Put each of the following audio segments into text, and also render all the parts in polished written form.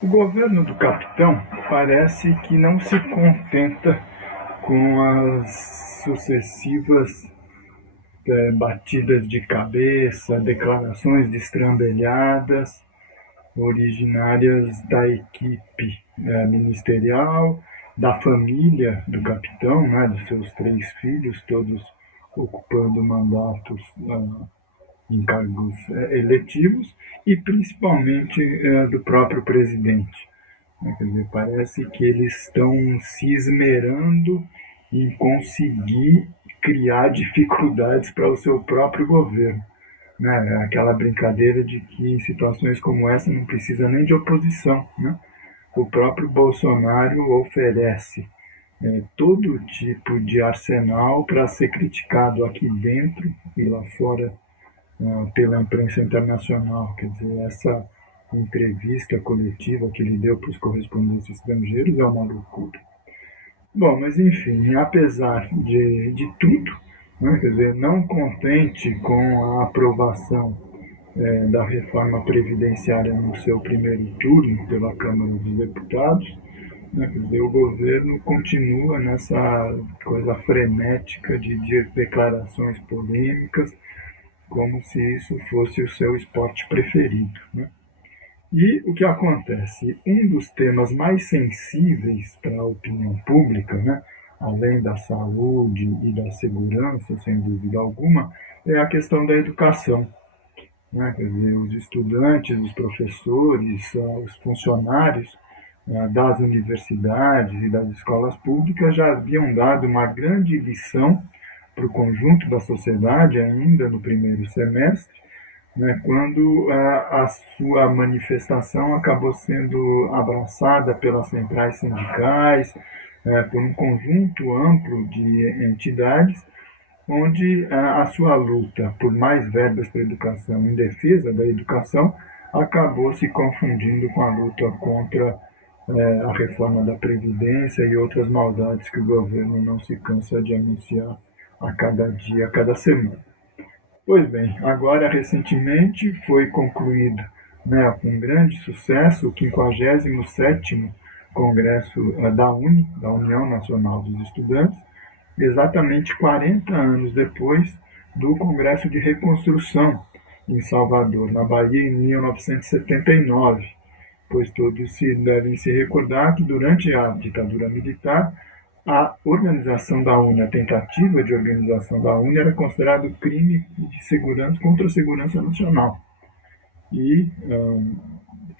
O governo do capitão parece que não se contenta com as sucessivas batidas de cabeça, declarações destrambelhadas, originárias da equipe ministerial, da família do capitão, né, dos seus 3 filhos, todos ocupando mandatos em cargos eletivos, e principalmente do próprio presidente. Quer dizer, parece que eles estão se esmerando em conseguir criar dificuldades para o seu próprio governo. Né? Aquela brincadeira de que em situações como essa não precisa nem de oposição. Né? O próprio Bolsonaro oferece todo tipo de arsenal para ser criticado aqui dentro e lá fora pela imprensa internacional. Quer dizer, essa entrevista coletiva que ele deu para os correspondentes estrangeiros é uma loucura. Bom, mas enfim, apesar de tudo, né, quer dizer, não contente com a aprovação da reforma previdenciária no seu primeiro turno pela Câmara dos Deputados, né, quer dizer, o governo continua nessa coisa frenética de declarações polêmicas, como se isso fosse o seu esporte preferido. Né? E o que acontece? Um dos temas mais sensíveis para a opinião pública, né, além da saúde e da segurança, sem dúvida alguma, é a questão da educação. Né? Quer dizer, os estudantes, os professores, os funcionários das universidades e das escolas públicas já haviam dado uma grande lição para o conjunto da sociedade ainda no primeiro semestre, né, quando a sua manifestação acabou sendo abraçada pelas centrais sindicais, por um conjunto amplo de entidades, onde a sua luta por mais verbas para a educação, em defesa da educação, acabou se confundindo com a luta contra a reforma da Previdência e outras maldades que o governo não se cansa de anunciar a cada dia, a cada semana. Pois bem, agora recentemente foi concluído, né, com grande sucesso, o 57º Congresso da UNE, da União Nacional dos Estudantes, exatamente 40 anos depois do Congresso de Reconstrução em Salvador, na Bahia, em 1979, pois todos devem se recordar que durante a ditadura militar a organização da UNE, a tentativa de organização da UNE era considerado crime de segurança contra a segurança nacional. E,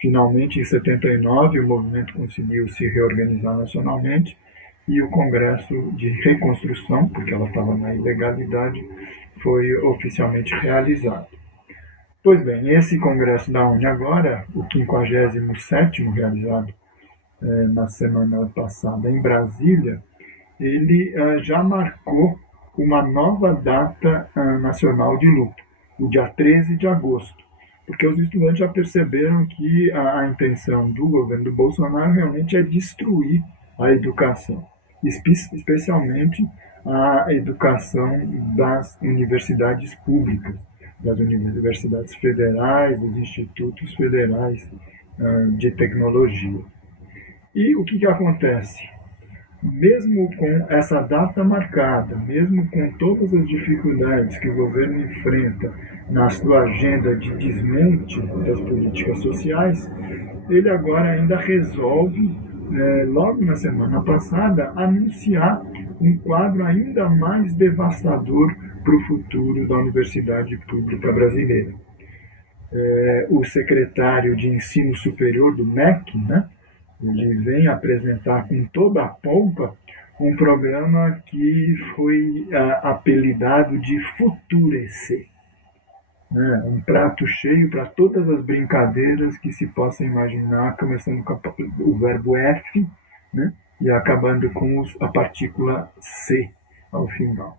finalmente, em 79, o movimento conseguiu se reorganizar nacionalmente e o Congresso de Reconstrução, porque ela estava na ilegalidade, foi oficialmente realizado. Pois bem, esse Congresso da UNE agora, o 57º realizado na semana passada em Brasília, ele já marcou uma nova data nacional de luta, o dia 13 de agosto, porque os estudantes já perceberam que a intenção do governo do Bolsonaro realmente é destruir a educação, especialmente a educação das universidades públicas, das universidades federais, dos institutos federais de tecnologia. E o que acontece? Mesmo com essa data marcada, mesmo com todas as dificuldades que o governo enfrenta na sua agenda de desmonte das políticas sociais, ele agora ainda resolve, logo na semana passada, anunciar um quadro ainda mais devastador para o futuro da universidade pública brasileira. O secretário de Ensino Superior do MEC, né, ele vem apresentar com toda a pompa um programa que foi apelidado de Futurecer. Né? Um prato cheio para todas as brincadeiras que se possa imaginar, começando com o verbo F, né? E acabando com a partícula C ao final.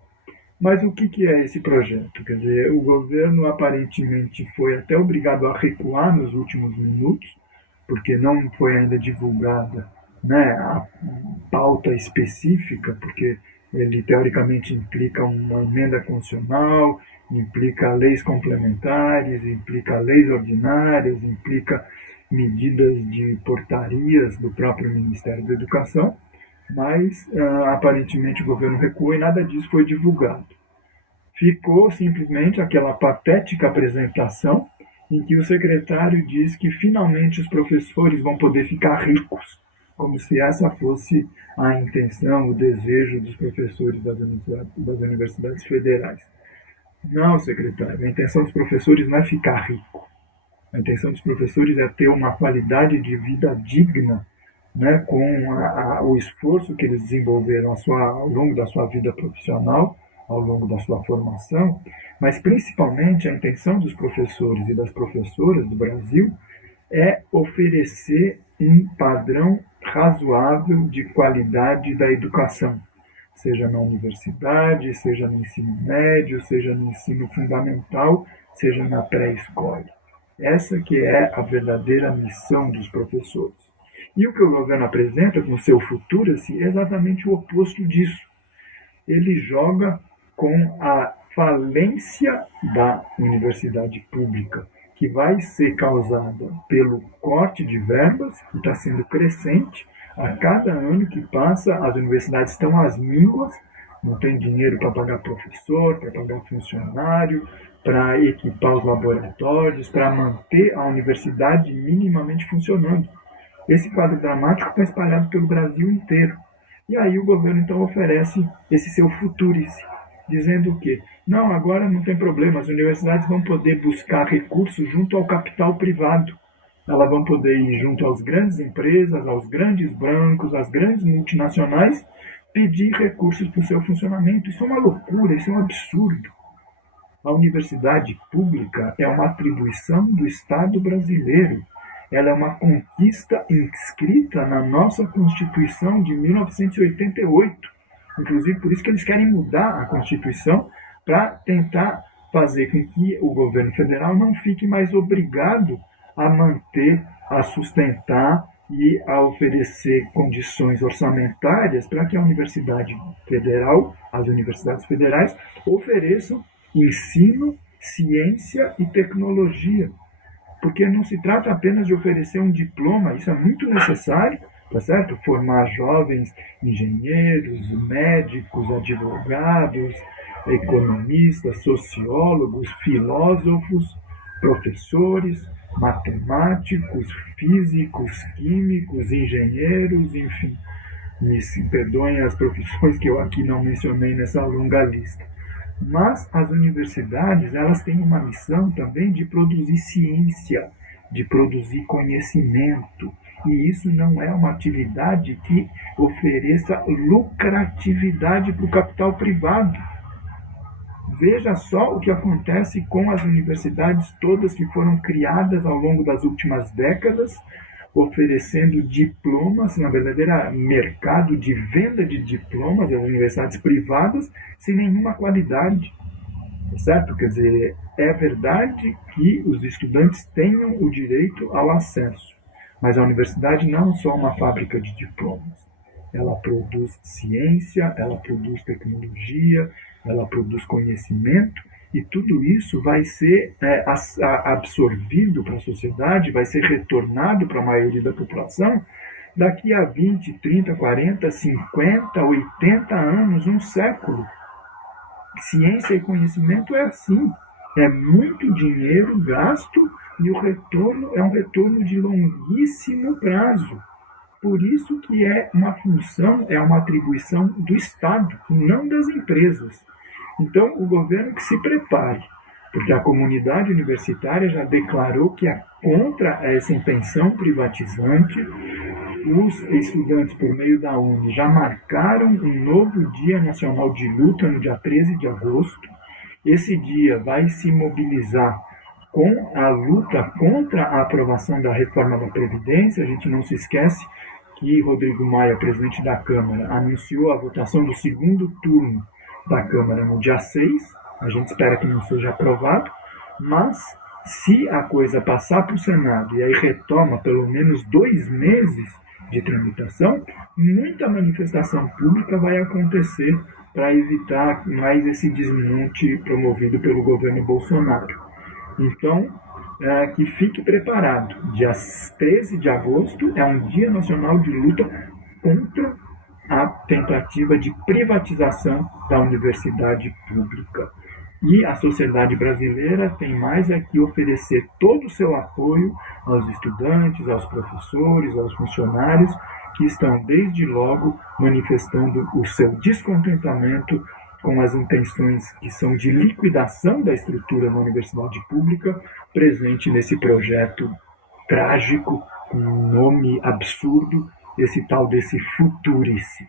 Mas o que é esse projeto? Quer dizer, o governo aparentemente foi até obrigado a recuar nos últimos minutos, porque não foi ainda divulgada, né, a pauta específica, porque ele teoricamente implica uma emenda constitucional, implica leis complementares, implica leis ordinárias, implica medidas de portarias do próprio Ministério da Educação, mas aparentemente o governo recuou e nada disso foi divulgado. Ficou simplesmente aquela patética apresentação em que o secretário diz que finalmente os professores vão poder ficar ricos, como se essa fosse a intenção, o desejo dos professores das universidades federais. Não, secretário, a intenção dos professores não é ficar rico. A intenção dos professores é ter uma qualidade de vida digna, né, com o esforço que eles desenvolveram ao longo da sua vida profissional, ao longo da sua formação, mas principalmente a intenção dos professores e das professoras do Brasil é oferecer um padrão razoável de qualidade da educação, seja na universidade, seja no ensino médio, seja no ensino fundamental, seja na pré-escola. Essa que é a verdadeira missão dos professores. E o que o governo apresenta com o seu Futuracy é exatamente o oposto disso. Ele joga com a falência da universidade pública, que vai ser causada pelo corte de verbas, que está sendo crescente. A cada ano que passa, as universidades estão às mínguas, não tem dinheiro para pagar professor, para pagar funcionário, para equipar os laboratórios, para manter a universidade minimamente funcionando. Esse quadro dramático está espalhado pelo Brasil inteiro. E aí o governo então oferece esse seu Futuracy, dizendo o quê? Não, agora não tem problema, as universidades vão poder buscar recursos junto ao capital privado. Elas vão poder ir junto às grandes empresas, aos grandes bancos, às grandes multinacionais, pedir recursos para o seu funcionamento. Isso é uma loucura, isso é um absurdo. A universidade pública é uma atribuição do Estado brasileiro. Ela é uma conquista inscrita na nossa Constituição de 1988. Inclusive, por isso que eles querem mudar a Constituição para tentar fazer com que o governo federal não fique mais obrigado a manter, a sustentar e a oferecer condições orçamentárias para que a Universidade Federal, as universidades federais, ofereçam ensino, ciência e tecnologia. Porque não se trata apenas de oferecer um diploma, isso é muito necessário, tá certo? Formar jovens engenheiros, médicos, advogados, economistas, sociólogos, filósofos, professores, matemáticos, físicos, químicos, engenheiros, enfim. Me perdoem as profissões que eu aqui não mencionei nessa longa lista. Mas as universidades, elas têm uma missão também de produzir ciência, de produzir conhecimento. E isso não é uma atividade que ofereça lucratividade para o capital privado. Veja só o que acontece com as universidades todas que foram criadas ao longo das últimas décadas, oferecendo diplomas, na verdadeira mercado de venda de diplomas, as universidades privadas, sem nenhuma qualidade. Certo? Quer dizer, é verdade que os estudantes tenham o direito ao acesso, mas a universidade não é só uma fábrica de diplomas. Ela produz ciência, ela produz tecnologia, ela produz conhecimento, e tudo isso vai ser absorvido para a sociedade, vai ser retornado para a maioria da população daqui a 20, 30, 40, 50, 80 anos, um século. Ciência e conhecimento é assim. É muito dinheiro gasto e o retorno é um retorno de longuíssimo prazo. Por isso que é uma função, é uma atribuição do Estado, e não das empresas. Então, o governo que se prepare, porque a comunidade universitária já declarou que é contra essa intenção privatizante. Os estudantes, por meio da UNE, já marcaram um novo Dia Nacional de Luta no dia 13 de agosto. Esse dia vai se mobilizar com a luta contra a aprovação da reforma da Previdência. A gente não se esquece que Rodrigo Maia, presidente da Câmara, anunciou a votação do segundo turno da Câmara no dia 6. A gente espera que não seja aprovado, mas se a coisa passar para o Senado e aí retoma pelo menos 2 meses de tramitação, muita manifestação pública vai acontecer para evitar mais esse desmonte promovido pelo governo Bolsonaro. Então, que fique preparado. Dia 13 de agosto é um dia nacional de luta contra a tentativa de privatização da universidade pública. E a sociedade brasileira tem mais é que oferecer todo o seu apoio aos estudantes, aos professores, aos funcionários que estão desde logo manifestando o seu descontentamento com as intenções que são de liquidação da estrutura da universidade pública, presente nesse projeto trágico, com um nome absurdo, esse tal desse Futurice.